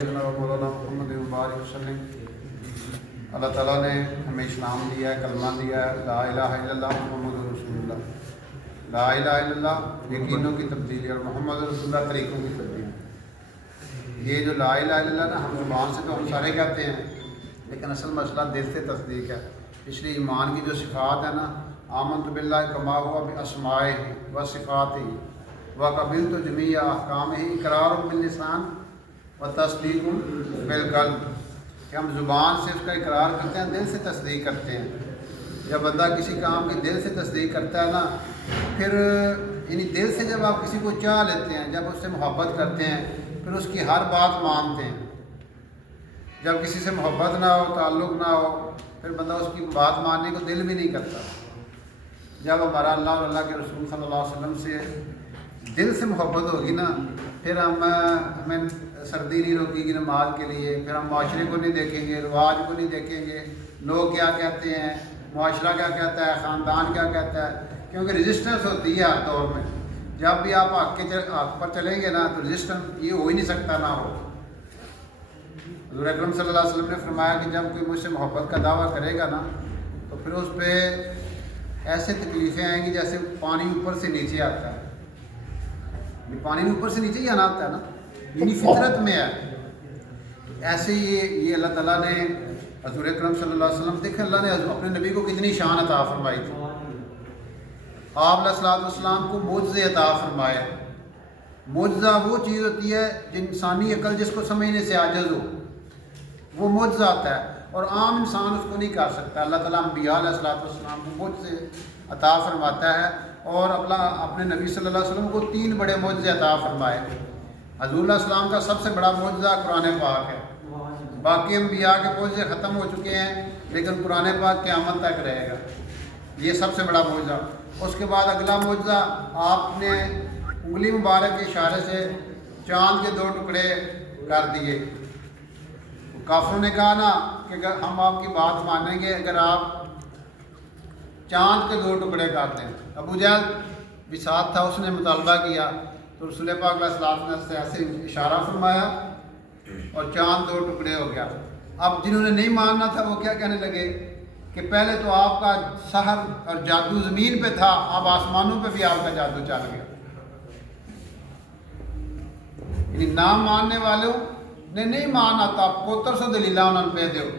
مولانا محمد مبارک وسلم۔ اللہ تعالیٰ نے ہمیں اسلام دیا ہے، کلمہ دیا ہے، لا الہ الا اللہ محمد رسول اللہ۔ لا الہ الا اللہ یقینوں کی تبدیلی اور محمد رسول اللہ طریقوں کی تبدیلی۔ یہ جو لا الہ الا اللہ نا، ہم زبان سے تو ہم سارے کہتے ہیں، لیکن اصل مسئلہ دل سے تصدیق ہے۔ اس لیے ایمان کی جو صفات ہے نا، آمنت باللہ کما ہوا باسمائہ و صفاتہ و قبلت جمیع احکامہ اقرار باللسان و تصدیق بالقلب، کہ ہم زبان سے اس کا اقرار کرتے ہیں، دل سے تصدیق کرتے ہیں۔ جب بندہ کسی کام کی دل سے تصدیق کرتا ہے نا، پھر یعنی دل سے جب آپ کسی کو چاہ لیتے ہیں، جب اس سے محبت کرتے ہیں، پھر اس کی ہر بات مانتے ہیں۔ جب کسی سے محبت نہ ہو، تعلق نہ ہو، پھر بندہ اس کی بات ماننے کو دل بھی نہیں کرتا۔ جب ہمارا اللہ اور اللہ کے رسول صلی اللہ علیہ وسلم سے دل سے محبت ہوگی نا، پھر ہمیں سردی نہیں روکے گی نماز کے لیے، پھر ہم معاشرے کو نہیں دیکھیں گے، رواج کو نہیں دیکھیں گے، لوگ کیا کہتے ہیں، معاشرہ کیا کہتا ہے، خاندان کیا کہتا ہے، کیونکہ رجسٹنس ہوتی ہے ہر دور میں۔ جب بھی آپ حق پر چلیں گے نا، تو رجسٹنس یہ ہو ہی نہیں سکتا نہ ہو۔ حضور اکرم صلی اللہ علیہ وسلم نے فرمایا کہ جب کوئی مجھ سے محبت کا دعویٰ کرے گا نا، تو پھر اس پہ ایسے تکلیفیں آئیں گی جیسے پانی اوپر سے نیچے آتا ہے۔ پانی اوپر سے نیچے ہی آنا آتا ہے نا، یعنی فطرت میں ہے۔ ایسے ہی یہ اللہ تعالیٰ نے حضور اکرم صلی اللہ علیہ وسلم، دیکھیں اللہ نے اپنے نبی کو کتنی شان عطا فرمائی تھی۔ آپ علیہ الصلوۃ والسلام کو معجزے عطا فرمائے۔ معجزہ وہ چیز ہوتی ہے جو انسانی عقل جس کو سمجھنے سے عاجز ہو، وہ معجزہ آتا ہے، اور عام انسان اس کو نہیں کر سکتا۔ اللہ تعالیٰ انبیاء علیہ الصلوۃ والسلام کو معجزے عطا فرماتا ہے، اور اپنے نبی صلی اللہ علیہ وسلم کو 3 بڑے معجزے عطا فرمائے۔ حضور علیہ السلام کا سب سے بڑا معجزہ قرآن پاک ہے۔ باقی انبیاء کے معجزے ختم ہو چکے ہیں، لیکن قرآن پاک قیامت تک رہے گا، یہ سب سے بڑا معجزہ۔ اس کے بعد اگلا معجزہ، آپ نے انگلی مبارک کے اشارے سے چاند کے 2 ٹکڑے کر دیے۔ کافروں نے کہا نا کہ اگر ہم آپ کی بات مانیں گے اگر آپ چاند کے 2 ٹکڑے کر دیں۔ ابو جہل بھی ساتھ تھا، اس نے مطالبہ کیا، تو رسول پاک علیہ السلام نے ایسے اشارہ فرمایا اور چاند 2 ٹکڑے ہو گیا۔ اب جنہوں نے نہیں ماننا تھا وہ کیا کہنے لگے کہ پہلے تو آپ کا سحر اور جادو زمین پہ تھا، اب آسمانوں پہ بھی آپ کا جادو چل گیا۔ یعنی نہ ماننے والوں نے نہیں ماننا تھا، پوتر سے دلیلہ انہوں نے پہ دیو۔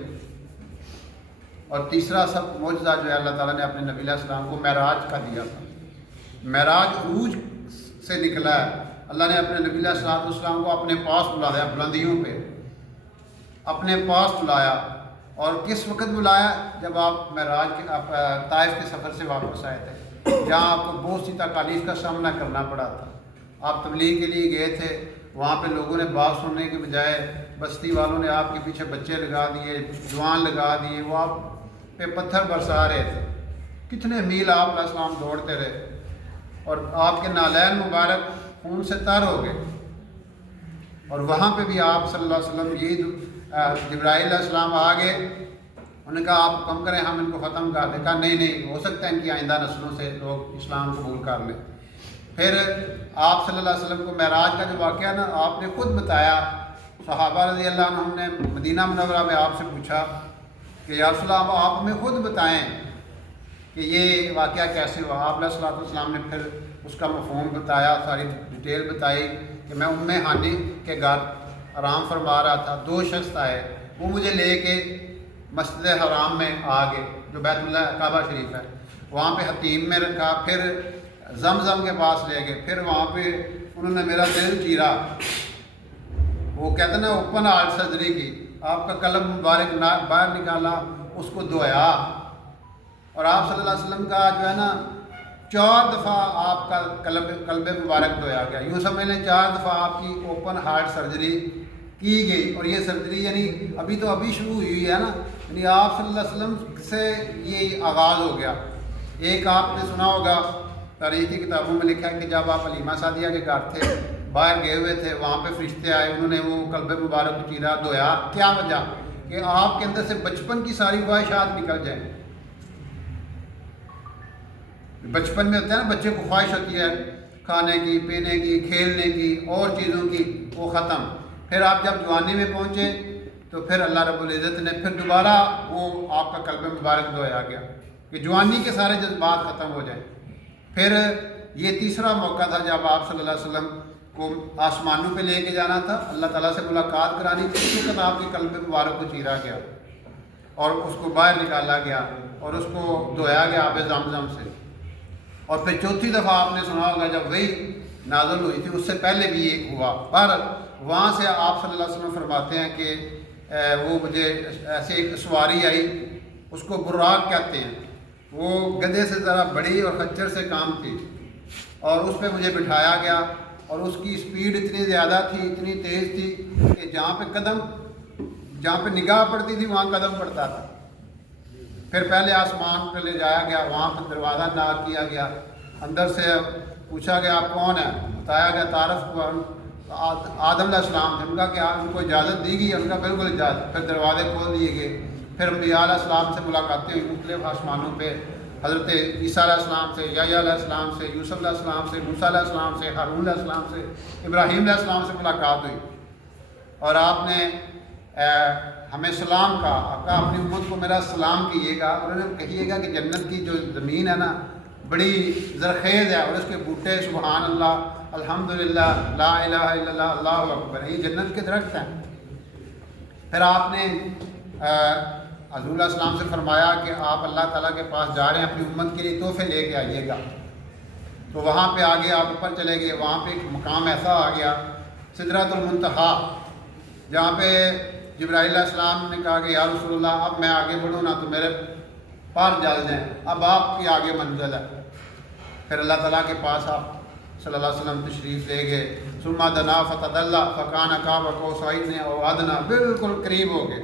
اور تیسرا سب معجزہ جو ہے اللہ تعالیٰ نے اپنے نبی علیہ السلام کو معراج کا دیا تھا۔ معراج عروج سے نکلا ہے۔ اللہ نے اپنے نبی علیہ السلام کو اپنے پاس بلایا، بلندیوں پہ اپنے پاس بلایا۔ اور کس وقت بلایا؟ جب آپ معراج کے طائف کے سفر سے واپس آئے تھے، جہاں آپ کو بہت سی تکالیف کا سامنا کرنا پڑا تھا۔ آپ تبلیغ کے لیے گئے تھے، وہاں پہ لوگوں نے بات سننے کے بجائے بستی والوں نے آپ کے پیچھے بچے لگا دیے، جوان لگا دیے، وہ آپ پہ پتھر برسا رہے تھے۔ کتنے میل آپ علیہ السلام دوڑتے رہے، اور آپ کے نالین مبارک خون سے تر ہو گئے۔ اور وہاں پہ بھی آپ صلی اللہ علیہ وسلم، یہ جبرائیل علیہ السلام آ گئے، انہوں نے کہا آپ حکم کریں ہم ان کو ختم کر دیں۔ کہا نہیں، ہو سکتا ہے ان کی آئندہ نسلوں سے لوگ اسلام قبول کر لیں۔ پھر آپ صلی اللہ علیہ وسلم کو معراج کا جو واقعہ نا آپ نے خود بتایا، صحابہ رضی اللہ عنہم نے مدینہ منورہ میں آپ سے پوچھا کہ یا رسول اللہ آپ ہمیں خود بتائیں کہ یہ واقعہ کیسے ہوا۔ آپ علیہ السلام نے پھر اس کا مفہوم بتایا، ساری ڈیٹیل بتائی کہ میں ام ہانی کے گھر آرام فرما رہا تھا، 2 شخص آئے، وہ مجھے لے کے مسجد حرام میں آ گئے جو بیت اللہ کعبہ شریف ہے، وہاں پہ حتیم میں رکھا، پھر زمزم کے پاس لے گئے، پھر وہاں پہ انہوں نے میرا دل چیرا، وہ کہتے ہیں نا اوپن ہارٹ سرجری کی، آپ کا قلب مبارک باہر نکالا، اس کو دھویا، اور آپ صلی اللہ علیہ وسلم کا جو ہے نا 4 دفعہ آپ کا قلب مبارک دھویا گیا۔ یوں سمجھ لیں 4 دفعہ آپ کی اوپن ہارٹ سرجری کی گئی، اور یہ سرجری یعنی ابھی شروع ہوئی ہے نا، یعنی آپ صلی اللہ علیہ وسلم سے یہ آغاز ہو گیا۔ ایک آپ نے سنا ہوگا، تاریخ کی کتابوں میں لکھا ہے کہ جب آپ حلیمہ سعدیہ کے گھر تھے، باہر گئے ہوئے تھے، وہاں پہ فرشتے آئے، انہوں نے وہ قلب مبارک کو چیرا، دھویا۔ کیا وجہ؟ کہ آپ کے اندر سے بچپن کی ساری خواہشات نکل جائیں۔ بچپن میں ہوتا ہے نا، بچے کو خواہش ہوتی ہے کھانے کی، پینے کی، کھیلنے کی اور چیزوں کی، وہ ختم۔ پھر آپ جب جوانی میں پہنچے تو پھر اللہ رب العزت نے پھر دوبارہ وہ آپ کا قلب مبارک دھویا گیا کہ جوانی کے سارے جذبات ختم ہو جائیں۔ پھر یہ تیسرا موقع تھا جب آپ صلی اللہ علیہ وسلم کو آسمانوں پہ لے کے جانا تھا، اللہ تعالیٰ سے ملاقات کرانی تھی۔ اس وقت آپ کے قلب مبارک کو چیرا گیا اور اس کو باہر نکالا گیا اور اس کو دھویا گیا آب زمزم سے۔ اور پھر چوتھی دفعہ آپ نے سنا ہوگا جب وہی نازل ہوئی تھی، اس سے پہلے بھی ایک ہوا۔ بہرحال وہاں سے آپ صلی اللہ علیہ وسلم فرماتے ہیں کہ وہ مجھے ایسے ایک سواری آئی، اس کو براق کہتے ہیں، وہ گدھے سے ذرا بڑی اور خچر سے کام تھی، اور اس پہ مجھے بٹھایا گیا اور اس کی سپیڈ اتنی زیادہ تھی، اتنی تیز تھی کہ جہاں پہ نگاہ پڑتی تھی وہاں قدم پڑتا تھا۔ پھر پہلے آسمان پہ لے جایا گیا، وہاں پہ دروازہ ناک کیا گیا، اندر سے پوچھا گیا آپ کون ہیں، بتایا گیا تعارف کو، آدم علیہ السلام تھے۔ ان کا کیا ان کو اجازت دی گئی؟ ان کا بالکل اجازت۔ پھر دروازے کھول دیے گئے، پھر انبیاء علیہ السلام سے ملاقاتیں ہوئی مختلف آسمانوں پہ، حضرت عیسیٰ علیہ السلام سے، یحییٰ علیہ السلام سے، یوسف علیہ السلام سے، موسیٰ علیہ السلام سے، ہارون علیہ السلام سے، ابراہیم علیہ السلام سے ملاقات ہوئی، اور آپ نے ہمیں سلام کہا، آقا اپنی امت کو میرا سلام کیجیے گا، اور انہیں کہیے گا کہ جنت کی جو زمین ہے نا بڑی زرخیز ہے، اور اس کے بوٹے سبحان اللہ، الحمدللہ، لا الہ الا اللہ، اللہ اکبر، یہ جنت کے درخت ہیں۔ پھر آپ نے حضور علیہ السلام سے فرمایا کہ آپ اللہ تعالیٰ کے پاس جا رہے ہیں، اپنی امت کے لیے تحفے لے کے آئیے گا۔ تو وہاں پہ آگے آپ اوپر چلے گئے، وہاں پہ ایک مقام ایسا آ گیا سدرۃ المنتہا، جہاں پہ جبرائیل علیہ السلام نے کہا کہ یا رسول اللہ اب میں آگے بڑھوں نا تو میرے پار جل جائیں، اب آپ کی آگے منزل ہے۔ پھر اللہ تعالیٰ کے پاس آپ صلی اللہ علیہ وسلم تشریف لے گئے، ثم دنا فتدلی فکان قاب قوسین او ادنی، بالکل قریب ہو گئے۔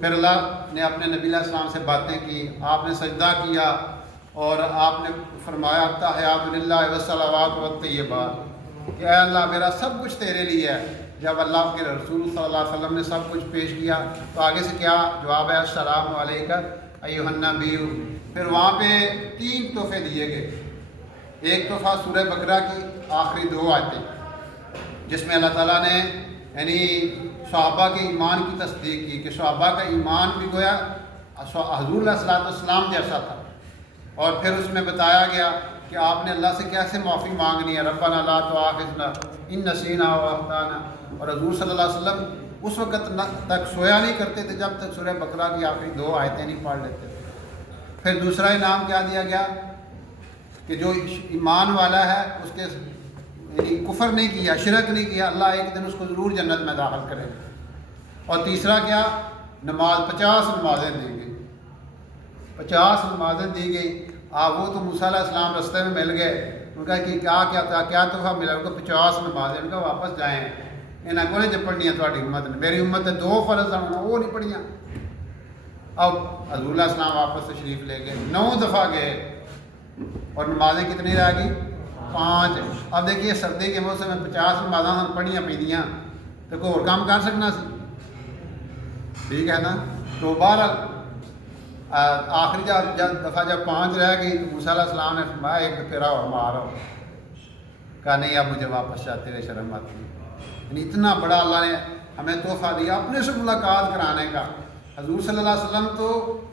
پھر اللہ نے اپنے نبی علیہ السلام سے باتیں کی، آپ نے سجدہ کیا اور آپ نے فرمایا التحیات للہ والصلوات والطیبات، کہ اے اللہ میرا سب کچھ تیرے لیے ہے۔ جب اللہ کے رسول صلی اللہ علیہ وسلم نے سب کچھ پیش کیا تو آگے سے کیا جواب ہے؟ السلام علیکم ایھا النبی۔ پھر وہاں پہ 3 تحفے دیے گئے۔ ایک تحفہ سورہ بقرہ کی آخری 2 آیتیں، جس میں اللہ تعالیٰ نے یعنی صحابہ کے ایمان کی تصدیق کی کہ صحابہ کا ایمان بھی گویا حضور علیہ السلام جیسا تھا، اور پھر اس میں بتایا گیا کہ آپ نے اللہ سے کیسے معافی مانگنی ہے، ربنا لا تؤاخذنا ان نسینا و اخطانا۔ اور حضور صلی اللہ علیہ وسلم اس وقت تک سویا نہیں کرتے تھے جب تک سورہ بقرہ کی آخری 2 آیتیں نہیں پڑھ لیتے تھے۔ پھر دوسرا انعام کیا دیا گیا کہ جو ایمان والا ہے اس کے یعنی کفر نہیں کیا، شرک نہیں کیا، اللہ ایک دن اس کو ضرور جنت میں داخل کرے گا۔ اور تیسرا کیا؟ نماز 50 نمازیں دی گئی، 50 نمازیں دی گئی۔ وہ تو موسیٰ علیہ السلام رستے میں مل گئے، ان کا کہ کیا تھا، کیا تحفہ ملا؟ ان کو 50 نمازیں، ان کا واپس جائیں، انہیں کو نہیں پڑھنی تھوڑی امت نے، میری امت نے 2 فرض ہیں وہ نہیں پڑھیاں۔ اب حضور علیہ السلام واپس تشریف لے گئے، 9 دفعہ گئے، اور نمازیں کتنی رہ گئی؟ 5۔ اب دیکھیے سردی کے موسم میں 50 نمازاں ہم پڑھیاں پیندیاں تو کوئی اور کام کر سکنا سی، ٹھیک ہے نا۔ تو بہرحال آخری دفعہ جب 5 رہ گئی تو موسیٰ علیہ السلام نے فرمایا ایک پھیرا اور مارو، کہا نہیں اب مجھے واپس جاتے ہوئے شرم آتی ہے۔ یعنی اتنا بڑا اللہ نے ہمیں تحفہ دیا اپنے سے ملاقات کرانے کا۔ حضور صلی اللہ علیہ وسلم تو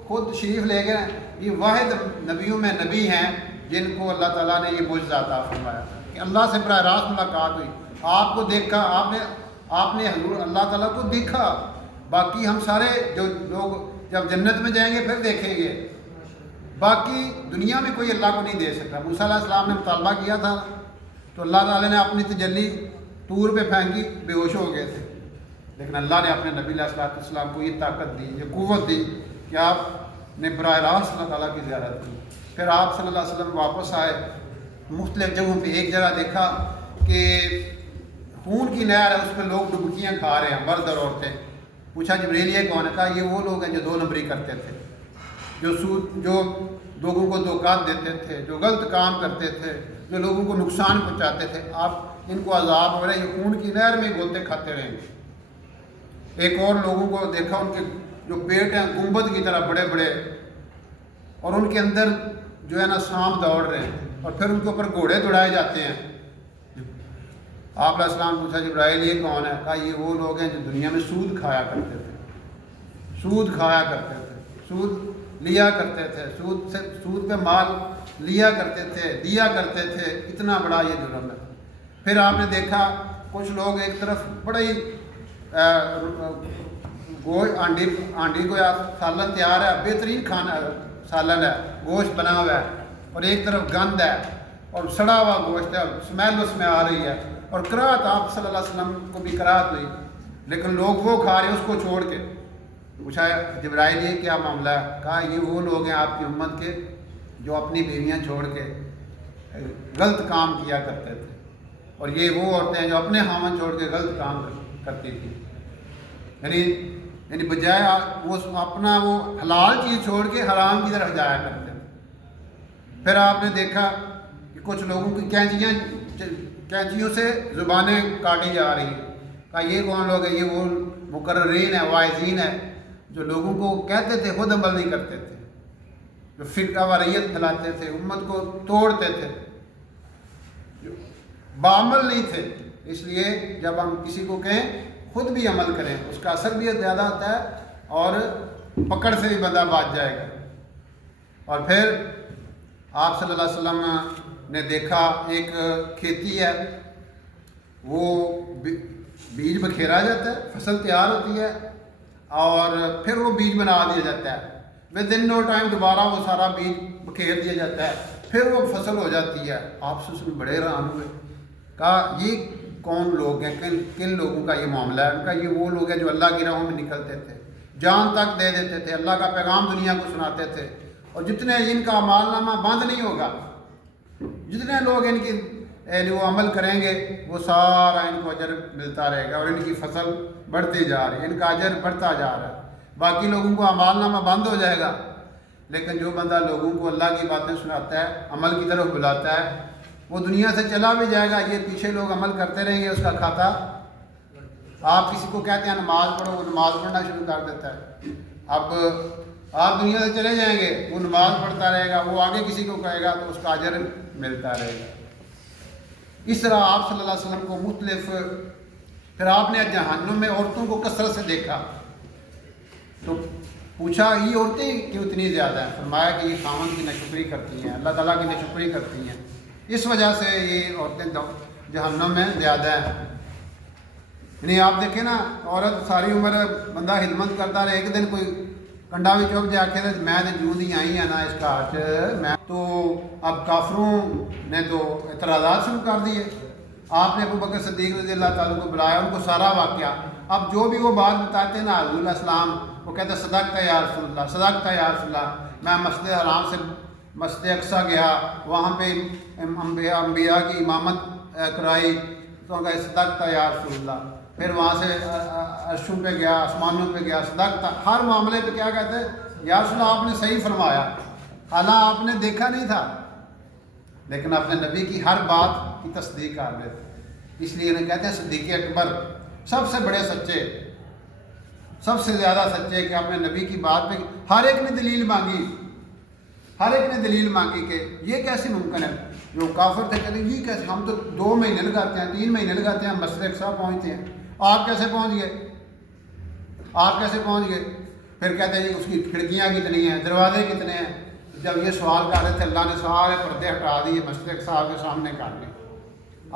خود تشریف لے گئے، یہ واحد نبیوں میں نبی ہیں جن کو اللہ تعالیٰ نے یہ معجزہ عطا فرمایا کہ اللہ سے براہ راست ملاقات ہوئی، آپ کو دیکھا، آپ نے حضور اللہ تعالیٰ کو دیکھا۔ باقی ہم سارے جو لوگ جب جنت میں جائیں گے پھر دیکھیں گے، باقی دنیا میں کوئی اللہ کو نہیں دے سکتا۔ موسیٰ علیہ السلام نے مطالبہ کیا تھا تو اللہ تعالیٰ نے اپنی تجلی طور پہ پھینکی، بے ہوش ہو گئے تھے، لیکن اللہ نے اپنے نبی علیہ السلام کو یہ طاقت دی، یہ قوت دی کہ آپ نے براہ راست اللہ تعالیٰ کی زیارت کی۔ پھر آپ صلی اللہ علیہ وسلم واپس آئے، مختلف جگہوں پہ ایک جگہ دیکھا کہ خون کی نہر ہے، اس پہ لوگ ڈبکیاں کھا رہے ہیں، مرد اور عورتیں۔ پوچھا جبریل یہ کون ہے؟ کہا یہ وہ لوگ ہیں جو 2 نمبری کرتے تھے، جو لوگوں کو دھوکہ دیتے تھے، جو غلط کام کرتے تھے، جو لوگوں کو نقصان پہنچاتے تھے، آپ ان کو عذاب ہو رہا ہے، یہ خون کی نہر میں گوتے کھاتے رہیں گے۔ ایک اور لوگوں کو دیکھا، ان کے جو پیٹ ہیں گنبد کی طرح بڑے بڑے، اور ان کے اندر جو ہے نا سانپ دوڑ رہے ہیں، اور پھر ان کے اوپر گھوڑے دوڑائے جاتے ہیں۔ آپ علیہ السلام پوچھا جبرائیل یہ کون ہے؟ کہا یہ وہ لوگ ہیں جو دنیا میں سود کھایا کرتے تھے، سود کھایا کرتے تھے، سود لیا کرتے تھے، سود پہ مال لیا کرتے تھے، دیا کرتے تھے، اتنا بڑا یہ جرم ہے۔ پھر آپ نے دیکھا کچھ لوگ ایک طرف بڑی آنڈی کو سالن تیار ہے، بہترین کھانا سالن ہے، گوشت بنا ہوا ہے، اور ایک طرف گند ہے اور سڑا ہوا گوشت ہے، اسمیل اس میں آ رہی ہے، اور کراہت آپ صلی اللہ علیہ وسلم کو بھی کراہت ہوئی، لیکن لوگ وہ کھا رہے ہیں اس کو چھوڑ کے۔ پوچھا جبرائیل یہ کیا معاملہ ہے؟ کہا یہ وہ لوگ ہیں آپ کی امت کے جو اپنی بیویاں چھوڑ کے غلط کام کیا کرتے تھے، اور یہ وہ عورتیں ہیں جو اپنے خامن چھوڑ کے غلط کام کرتی تھی، یعنی بجائے وہ اپنا وہ حلال چیز چھوڑ کے حرام کی طرف جایا کرتے تھے۔ پھر آپ نے دیکھا کہ کچھ لوگوں کی کینچیوں سے زبانیں کاٹی جا رہی ہیں۔ کہا یہ کون لوگ ہیں؟ یہ وہ مقررین ہیں، واعظین ہیں جو لوگوں کو کہتے تھے، خود عمل نہیں کرتے تھے، جو فرقہ واریت پھیلاتے تھے، امت کو توڑتے تھے، بعمل نہیں تھے۔ اس لیے جب ہم کسی کو کہیں خود بھی عمل کریں، اس کا اثر بھی زیادہ ہوتا ہے اور پکڑ سے بھی بندہ بچ جائے گا۔ اور پھر آپ صلی اللہ علیہ وسلم نے دیکھا ایک کھیتی ہے، وہ بیج بکھیرا جاتا ہے، فصل تیار ہوتی ہے، اور پھر وہ بیج بنا دیا جاتا ہے، ود ان نو ٹائم دوبارہ وہ سارا بیج بکھیر دیا جاتا ہے، پھر وہ فصل ہو جاتی ہے۔ آپ سے اس میں بڑے حیران ہوئے، کہا یہ کون لوگ ہیں، کن لوگوں کا یہ معاملہ ہے؟ ان کا یہ وہ لوگ ہیں جو اللہ کی راہوں میں نکلتے تھے، جان تک دے دیتے تھے، اللہ کا پیغام دنیا کو سناتے تھے، اور جتنے ان کا اعمال نامہ بند نہیں ہوگا، جتنے لوگ ان کی وہ عمل کریں گے وہ سارا ان کو اجر ملتا رہے گا، اور ان کی فصل بڑھتی جا رہی ہے، ان کا اجر بڑھتا جا رہا ہے۔ باقی لوگوں کو اعمال نامہ بند ہو جائے گا، لیکن جو بندہ لوگوں کو اللہ کی باتیں سناتا ہے، عمل کی طرف بلاتا ہے، وہ دنیا سے چلا بھی جائے گا، یہ پیچھے لوگ عمل کرتے رہیں گے، اس کا کھاتا۔ آپ کسی کو کہتے ہیں نماز پڑھو، وہ نماز پڑھنا شروع کر دیتا ہے۔ اب آپ دنیا سے چلے جائیں گے، وہ نماز پڑھتا رہے گا، وہ آگے کسی کو کہے گا تو اس کا اجر ملتا رہے گا۔ اس طرح آپ صلی اللہ علیہ وسلم کو مختلف، پھر آپ نے جہنم میں عورتوں کو کثرت سے دیکھا تو پوچھا یہ عورتیں کیوں اتنی زیادہ ہیں؟ فرمایا کہ یہ خامن کی ناشکری کرتی ہیں، اللہ تعالیٰ کی ناشکری کرتی ہیں، اس وجہ سے یہ عورتیں جہنم میں زیادہ ہیں۔ یعنی آپ دیکھیں نا، عورت ساری عمر بندہ خدمت کرتا رہے، ایک دن کوئی کنڈا بھی چوک جا کے میں تو جوں دی آئی ہیں نا اس کار میں تو، اب کافروں نے تو اعتراضات شروع کر دیے۔ آپ نے ابو بکر صدیق رضی اللہ تعالیٰ کو بلایا، ان کو سارا واقعہ، اب جو بھی وہ بات بتاتے ہیں نا حضور علیہ السلام، وہ کہتے ہیں صدقت یا رسول اللہ، صدقت یا رسول اللہ۔ میں مسجد حرام سے مسجد اقصیٰ گیا، وہاں پہ انبیاء کی امامت کرائی، تو کہا صدقت یا رسول اللہ۔ پھر وہاں سے عرشوں پہ گیا، آسمانوں پہ گیا، صدقت، ہر معاملے پہ کیا کہتے ہیں؟ یا رسول اللہ آپ نے صحیح فرمایا، حالانکہ آپ نے دیکھا نہیں تھا، لیکن اپنے نبی کی ہر بات کی تصدیق کر رہے تھے۔ اس لیے انہیں کہتے ہیں صدیق اکبر، سب سے بڑے سچے، سب سے زیادہ سچے، کہ اپنے نبی کی بات پہ ہر ایک نے دلیل مانگی، ہر ایک نے دلیل مانگی کہ یہ کیسے ممکن ہے۔ جو کافر تھے کہتے ہیں یہ کیسے، ہم تو 2 مہینے لگاتے ہیں، 3 مہینے لگاتے ہیں، مسجد اقصیٰ پہنچتے ہیں، آپ کیسے پہنچ گئے؟ آپ کیسے پہنچ گئے؟ پھر کہتے ہیں اس کی کھڑکیاں کتنی ہیں، دروازے کتنے ہیں۔ جب یہ سوال کر رہے تھے، اللہ نے سارے پردے ہٹا دیے، مسجد اقصیٰ کے سامنے کر لی،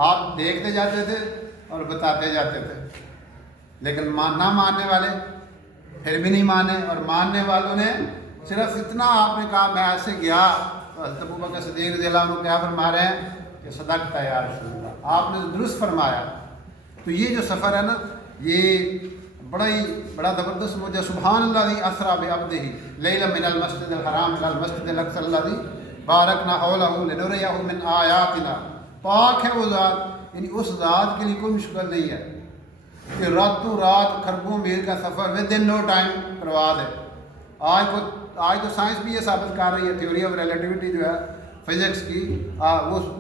آپ دیکھتے جاتے تھے اور بتاتے جاتے تھے، لیکن نہ ماننے والے پھر بھی نہیں مانے، اور ماننے والوں نے صرف اتنا آپ نے کہا میں ایسے گیا، تو حضرت ابو بکر صدیق رضی اللہ عنہ کیا فرما رہے ہیں کہ صدقت یا رسول اللہ، آپ نے درست فرمایا۔ تو یہ جو سفر ہے نا، یہ بڑا زبردست موجہ، سبحان اللہ اسریٰ بعبدہ لیلا من المسجد الحرام الی المسجد الاقصی الذی بارکنا حولہ لنریہ من آیاتنا، پاک ہے وہ ذات، یعنی اس ذات کے لیے کوئی مشکل نہیں ہے کہ راتوں رات خربوں میل کا سفر ود ان نو ٹائم کروا دے۔ آج تو سائنس بھی یہ ثابت کر رہی ہے، تھیوری آف ریلیٹیوٹی جو ہے فزکس کی،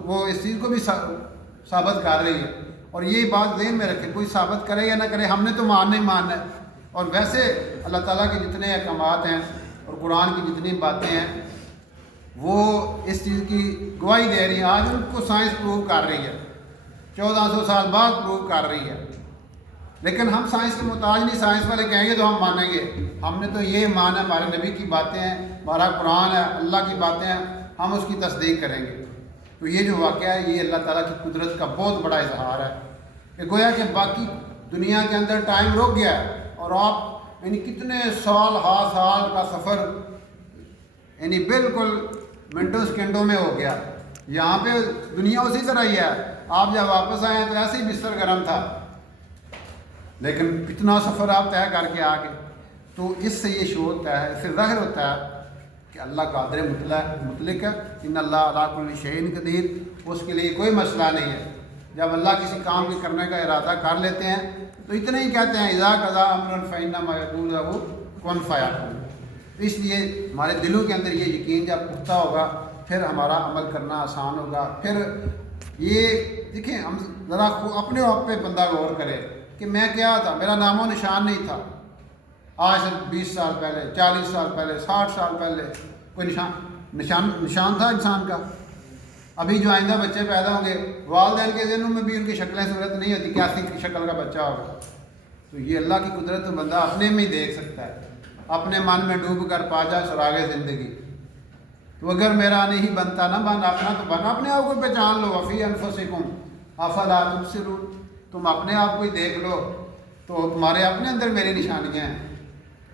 وہ اس چیز کو بھی ثابت کر رہی ہے۔ اور یہ بات ذہن میں رکھے، کوئی ثابت کرے یا نہ کرے، ہم نے تو ماننا ہی ماننا ہے۔ اور ویسے اللہ تعالیٰ کے جتنے احکامات ہیں اور قرآن کی جتنی باتیں ہیں وہ اس چیز کی گواہی دے رہی ہیں، آج ان کو سائنس پروو کر رہی ہے 1400 سال بعد پروو کر رہی ہے، لیکن ہم سائنس کے محتاج نہیں. سائنس والے کہیں گے تو ہم مانیں گے. ہم نے تو یہ مانا ہمارے نبی کی باتیں ہیں، ہمارا قرآن ہے، اللہ کی باتیں ہیں، ہم اس کی تصدیق کریں گے. تو یہ جو واقعہ ہے یہ اللہ تعالیٰ کی قدرت کا بہت بڑا اظہار ہے کہ گویا کہ باقی دنیا کے اندر ٹائم رک گیا ہے اور آپ یعنی کتنے سال سال کا سفر یعنی بالکل منٹوں سیکنڈوں میں ہو گیا. یہاں پہ دنیا اسی طرح ہی ہے. آپ جب واپس آئے تو ایسے ہی بستر گرم تھا، لیکن کتنا سفر آپ طے کر کے آ گئے. تو اس سے یہ شعور ہوتا ہے، اس سے ظاہر ہوتا ہے کہ اللہ قادر مطلق ہے. ان اللہ علی کل شیء قدیر، اس کے لیے کوئی مسئلہ نہیں ہے. جب اللہ کسی کام کے کرنے کا ارادہ کر لیتے ہیں تو اتنا ہی کہتے ہیں اذا قضا امرا فانما یقول له کن فیکون. اس لیے ہمارے دلوں کے اندر یہ یقین جب پختہ ہوگا پھر ہمارا عمل کرنا آسان ہوگا. پھر یہ دیکھیں، ہم ذرا اپنے آپ پہ بندہ غور کرے کہ میں کیا تھا، میرا نام و نشان نہیں تھا. آج سے 20 سال پہلے، 40 سال پہلے، 60 سال پہلے کوئی نشان تھا انسان کا. ابھی جو آئندہ بچے پیدا ہوں گے والدین کے ذہنوں میں بھی ان کی شکلیں صورت نہیں ہوتی، کیسی شکل کا بچہ ہوگا. تو یہ اللہ کی قدرت تو بندہ اپنے میں ہی دیکھ سکتا ہے، اپنے من میں ڈوب کر پا جا سراغ زندگی. تو اگر میرا نہیں بنتا نہ بن اپنا تو بن، اپنے آپ کو پہچان لو. وفی انفسکم افلا تبصرون، تم اپنے آپ کو ہی دیکھ لو تو تمہارے اپنے اندر میری نشانیاں ہیں.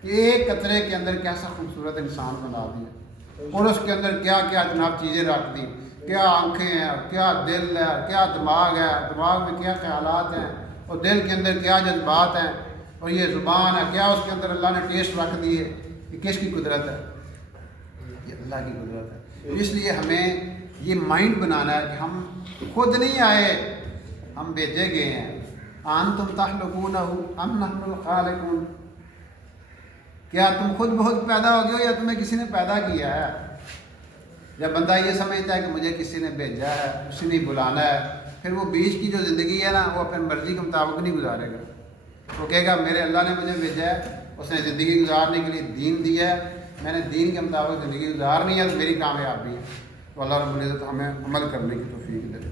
ایک قطرے کے اندر کیسا خوبصورت انسان بنا دیا اور اس کے اندر کیا کیا جناب چیزیں رکھ دی. کیا آنکھیں ہیں، کیا دل ہے، کیا دماغ ہے، دماغ میں کیا خیالات ہیں، اور دل کے اندر کیا جذبات ہیں، اور یہ زبان ہے کیا اس کے اندر اللہ نے ٹیسٹ رکھ دیے. یہ کس کی قدرت ہے؟ یہ اللہ کی قدرت ہے. اس لیے ہمیں یہ مائنڈ بنانا ہے کہ ہم خود نہیں آئے، ہم بھیجے گئے ہیں. انتم تخلقونہ ام نحن الخالقون، کیا تم خود بخود پیدا ہو گئے ہو یا تمہیں کسی نے پیدا کیا ہے؟ جب بندہ یہ سمجھتا ہے کہ مجھے کسی نے بھیجا ہے، کسی نے بلانا ہے، پھر وہ بیچ کی جو زندگی ہے نا وہ اپنی مرضی کے مطابق نہیں گزارے گا. وہ کہے گا میرے اللہ نے مجھے بھیجا ہے، اس نے زندگی گزارنے کے لیے دین دیا ہے، میں نے دین کے مطابق زندگی گزارنی ہے تو میری کامیابی ہے. تو اللہ رب العزت ہمیں عمل کرنے کی توفیق دے.